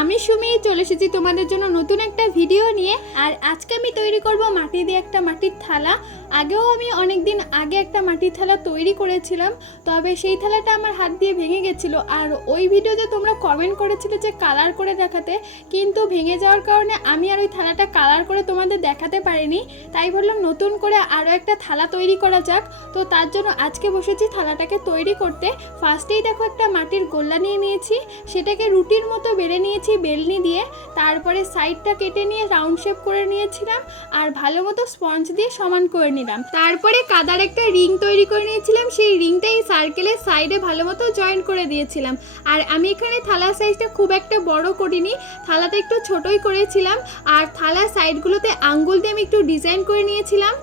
আমি সুমি চলে এসেছি তোমাদের জন্য নতুন একটা ভিডিও নিয়ে। আর আজকে আমি তৈরি করব মাটি দিয়ে একটা মাটির থালা। আগেও আমি অনেক দিন আগে একটা মাটির থালা তৈরি করেছিলাম, তবে সেই থালাটা আমার হাত দিয়ে ভেঙে গেছিল। আর ওই ভিডিওতে তোমরা কমেন্ট করেছিলে যে কালার করে দেখাতে, কিন্তু ভেঙে যাওয়ার কারণে আমি আর ওই থালাটা কালার করে তোমাদের দেখাতে পারিনি। তাই বললাম নতুন করে আরও একটা থালা তৈরি করা যাক। তো তার জন্য আজকে বসেছি থালাটাকে তৈরি করতে। ফার্স্টেই দেখো একটা মাটির গোল্লা নিয়ে নিয়েছি, সেটাকে রুটির মতো বেড়ে নিয়েছি বেলনি দিয়ে। তারপরে সাইডটা কেটে নিয়ে রাউন্ড শেপ করে নিয়েছিলাম, আর ভালো মতো স্পঞ্জ দিয়ে সমান করে নিলাম। তারপরে কাদার একটা রিং তৈরি করে নিয়েছিলাম, সেই রিংটা এই সার্কেলের সাইডে ভালো মতো জয়েন করে দিয়েছিলাম। আর আমি এখানে থালা সাইজটা খুব একটা বড় করিনি, থালাটা একটু ছোটই করেছিলাম। আর থালা সাইডগুলোতে আঙ্গুল দিয়ে আমি একটু ডিজাইন করে নিয়েছিলাম।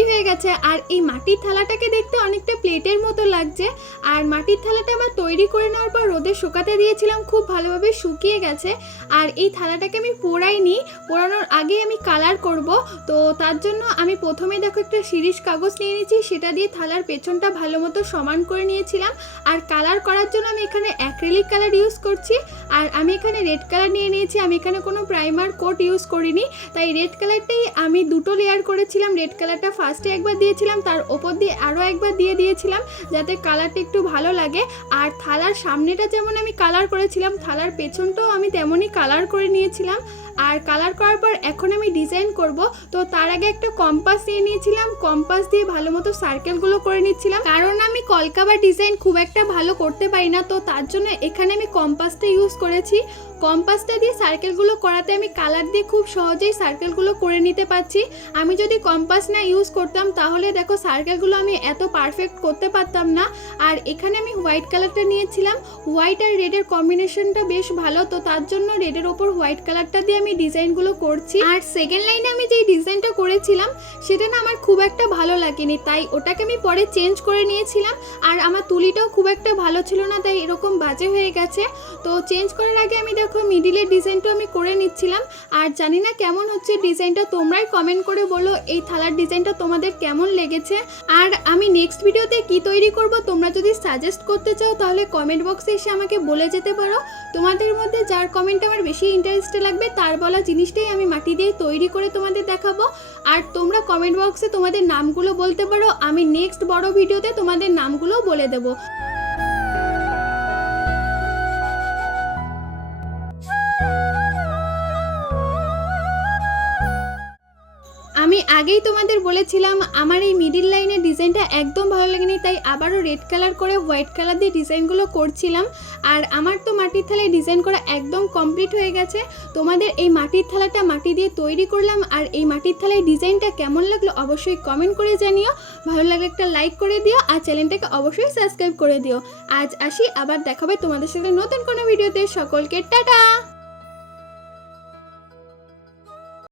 তৈরি হয়ে গেছে। আর এই মাটির থালাটাকে দেখতে অনেকটা প্লেটের মতো লাগছে। আর মাটির থালাটা আমার তৈরি করে নেওয়ার পর রোদে শুকাতে দিয়েছিলাম, খুব ভালোভাবে শুকিয়ে গেছে। আর এই থালাটাকে আমি পোড়াইনি পোড়ানোর আগে আমি কালার করব। তো তার জন্য আমি প্রথমে দেখো একটা শিরিষ কাগজ নিয়ে নিয়েছি, সেটা দিয়ে থালার পেছনটা ভালো মতো সমান করে নিয়েছিলাম। আর কালার করার জন্য আমি এখানে অ্যাক্রিলিক কালার ইউজ করছি। আর আমি এখানে রেড কালার নিয়ে নিয়েছি, আমি এখানে কোনো প্রাইমার কোট ইউজ করিনি। তাই রেড কালারটাই আমি দুটো লেয়ার করেছিলাম, রেড কালারটা ফার্স্টে একবার দিয়েছিলাম, তার ওপর দিয়ে আরও একবার দিয়ে দিয়েছিলাম, যাতে কালারটা একটু ভালো লাগে। আর থালার সামনেটা যেমন আমি কালার করেছিলাম, থালার পেছনটাও আমি তেমনই কালার করে নিয়েছিলাম। আর কালার করার পর এখন আমি ডিজাইন করব, তো তার আগে একটা কম্পাস নিয়ে নিয়েছিলাম কম্পাস দিয়ে ভালো মতো সার্কেলগুলো করে নিচ্ছিলাম। কারণ আমি কলকা বা ডিজাইন খুব একটা ভালো করতে পারি না, তো তার জন্য এখানে আমি কম্পাসটা ইউজ করেছি। কম্পাসটা দিয়ে সার্কেলগুলো করাতে আমি কালার দিয়ে খুব সহজেই সার্কেলগুলো করে নিতে পারছি। আমি যদি কম্পাস না ইউজ করতাম, তাহলে দেখো সার্কেলগুলো আমি এত পারফেক্ট করতে পারতাম না। আর এখানে আমি হোয়াইট কালারটা নিয়েছিলাম। হোয়াইট আর রেডের কম্বিনেশনটা বেশ ভালো, তো তার জন্য রেডের ওপর হোয়াইট কালারটা দিয়ে আমি ডিজাইনগুলো করছি। আর সেকেন্ড লাইনে আমি যেই ডিজাইনটা করেছিলাম, সেটা না আমার খুব একটা ভালো লাগেনি, তাই ওটাকে আমি পরে চেঞ্জ করে নিয়েছিলাম। আর আমার তুলিটাও খুব একটা ভালো ছিল না, তাই এরকম বাজে হয়ে গেছে। তো চেঞ্জ করার আগে আমি দেখো মিডিলের ডিজাইনটা আমি করে নিচ্ছিলাম। আর জানি না কেমন হচ্ছে ডিজাইনটা তোমরাই কমেন্ট করে বলো এই থালার ডিজাইনটা তোমাদের কেমন লেগেছে। আর আমি নেক্সট ভিডিওতে কি তৈরি করব, তোমরা যদি সাজেস্ট করতে চাও তাহলে কমেন্ট বক্সে এসে আমাকে বলে যেতে পারো। তোমাদের মধ্যে যার কমেন্ট আমার বেশি ইন্টারেস্টে লাগবে, তার বলা জিনিসটাই আমি মাটি দিয়ে তৈরি করে তোমাদের দেখাবো। আর তোমরা কমেন্ট বক্সে তোমাদের নামগুলো বলতে পারো, আমি নেক্সট বড় ভিডিওতে তোমাদের নামগুলো বলে দেবো। আমি আগেই তোমাদের বলেছিলাম, আমার এই মিডিল লাইনের ডিজাইনটা একদম ভালো লাগেনি, তাই আবারও রেড কালার করে হোয়াইট কালার দিয়ে ডিজাইনগুলো করছিলাম। আর আমার তো মাটির থালায় ডিজাইন করা একদম কমপ্লিট হয়ে গেছে। তোমাদের এই মাটির থালাটা মাটি দিয়ে তৈরি করলাম, আর এই মাটির থালায় ডিজাইনটা কেমন লাগল অবশ্যই কমেন্ট করে জানিও। ভালো লাগলে একটা লাইক করে দিও, আর চ্যানেলটাকে অবশ্যই সাবস্ক্রাইব করে দিও। আজ আসি, আবার দেখাবে তোমাদের সাথে নতুন কোনো ভিডিওতে সকলকে টাটা!